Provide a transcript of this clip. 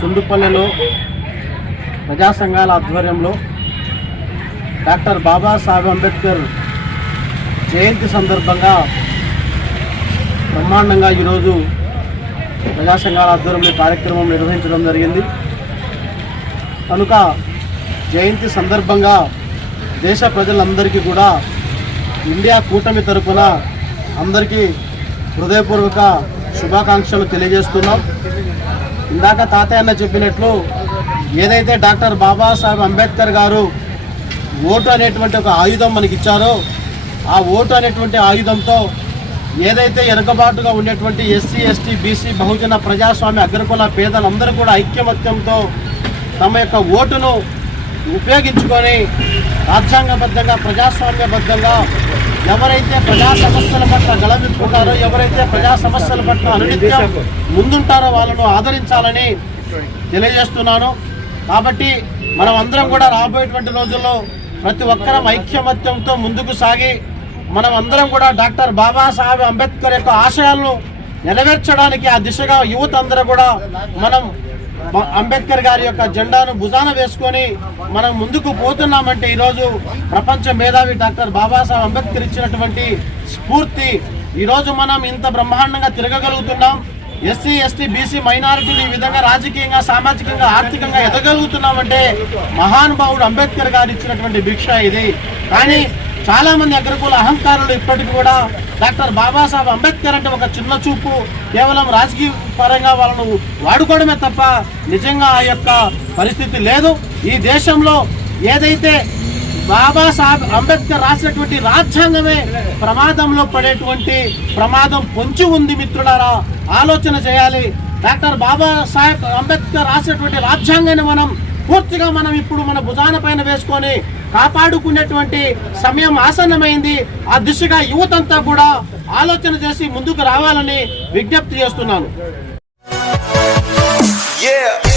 సుండుపల్లెలో ప్రజా సంఘాల ఆధ్వర్యంలో డాక్టర్ బాబాసాహెబ్ అంబేద్కర్ జయంతి సందర్భంగా బ్రహ్మాండంగా ఈరోజు ప్రజా సంఘాల ఆధ్వర్యంలో కార్యక్రమం నిర్వహించడం జరిగింది. కనుక జయంతి సందర్భంగా దేశ ప్రజలందరికీ కూడా ఇండియా కూటమి తరపున అందరికీ హృదయపూర్వక శుభాకాంక్షలు తెలియజేస్తున్నాం. ఇందాక తాతయ్య అన్న చెప్పినట్లు ఏదైతే డాక్టర్ బాబాసాహెబ్ అంబేద్కర్ గారు ఓటు అనేటువంటి ఒక ఆయుధం మనకి ఇచ్చారో ఆ ఓటు అనేటువంటి ఆయుధంతో ఏదైతే ఎనకబాటుగా ఉండేటువంటి ఎస్సీ ఎస్టీ బీసీ బహుజన ప్రజాస్వామ్య అగ్రకుల పేదలందరూ కూడా ఐక్యమత్యంతో తమ యొక్క ఓటును ఉపయోగించుకొని రాజ్యాంగబద్ధంగా ప్రజాస్వామ్యబద్ధంగా ఎవరైతే ప్రజా సమస్యల పట్ల గళమెత్తుకుంటారో ఎవరైతే ప్రజా సమస్యల పట్ల అనునిత్యం ముందుంటారో వాళ్ళను ఆదరించాలని తెలియజేస్తున్నాను. కాబట్టి మనం అందరం కూడా రాబోయేటువంటి రోజుల్లో ప్రతి ఒక్కరం ఐక్యమత్యంతో ముందుకు సాగి మనం అందరం కూడా డాక్టర్ బాబాసాహెబ్ అంబేద్కర్ యొక్క ఆశయాలను నెరవేర్చడానికి ఆ దిశగా యువత అందరూ కూడా మనం అంబేద్కర్ గారి యొక్క జెండాను భుజాన వేసుకొని మనం ముందుకు పోతున్నామంటే ఈరోజు ప్రపంచ మేధావి డాక్టర్ బాబాసాహెబ్ అంబేద్కర్ ఇచ్చినటువంటి స్ఫూర్తి. ఈరోజు మనం ఇంత బ్రహ్మాండంగా తిరగగలుగుతున్నాం. ఎస్సీ ఎస్టీ బీసీ మైనారిటీలు ఈ విధంగా రాజకీయంగా సామాజికంగా ఆర్థికంగా ఎదగలుగుతున్నామంటే మహానుభావుడు అంబేద్కర్ గారు ఇచ్చినటువంటి భిక్ష ఇది. కానీ చాలామంది అగ్రకుల అహంకారులు ఇప్పటికి కూడా డాక్టర్ బాబాసాహెబ్ అంబేద్కర్ అంటే ఒక చిన్న చూపు. కేవలం రాజకీయ పరంగా వాళ్ళను వాడుకోవడమే తప్ప నిజంగా ఆ యొక్క పరిస్థితి లేదు. ఈ దేశంలో ఏదైతే బాబాసాహెబ్ అంబేద్కర్ రాసినటువంటి రాజ్యాంగమే ప్రమాదంలో పడేటువంటి ప్రమాదం పొంచి ఉంది మిత్రులారా ఆలోచన చేయాలి. డాక్టర్ బాబాసాహెబ్ అంబేద్కర్ రాసినటువంటి రాజ్యాంగాన్ని మనం పూర్తిగా మనం ఇప్పుడు మన భుజాన పైన వేసుకొని కాపాడుకునేటువంటి సమయం ఆసన్నమైంది ఆ దిశగా యువతంతా కూడా ఆలోచన చేసి ముందుకు రావాలని విజ్ఞప్తి చేస్తున్నాను Yeah.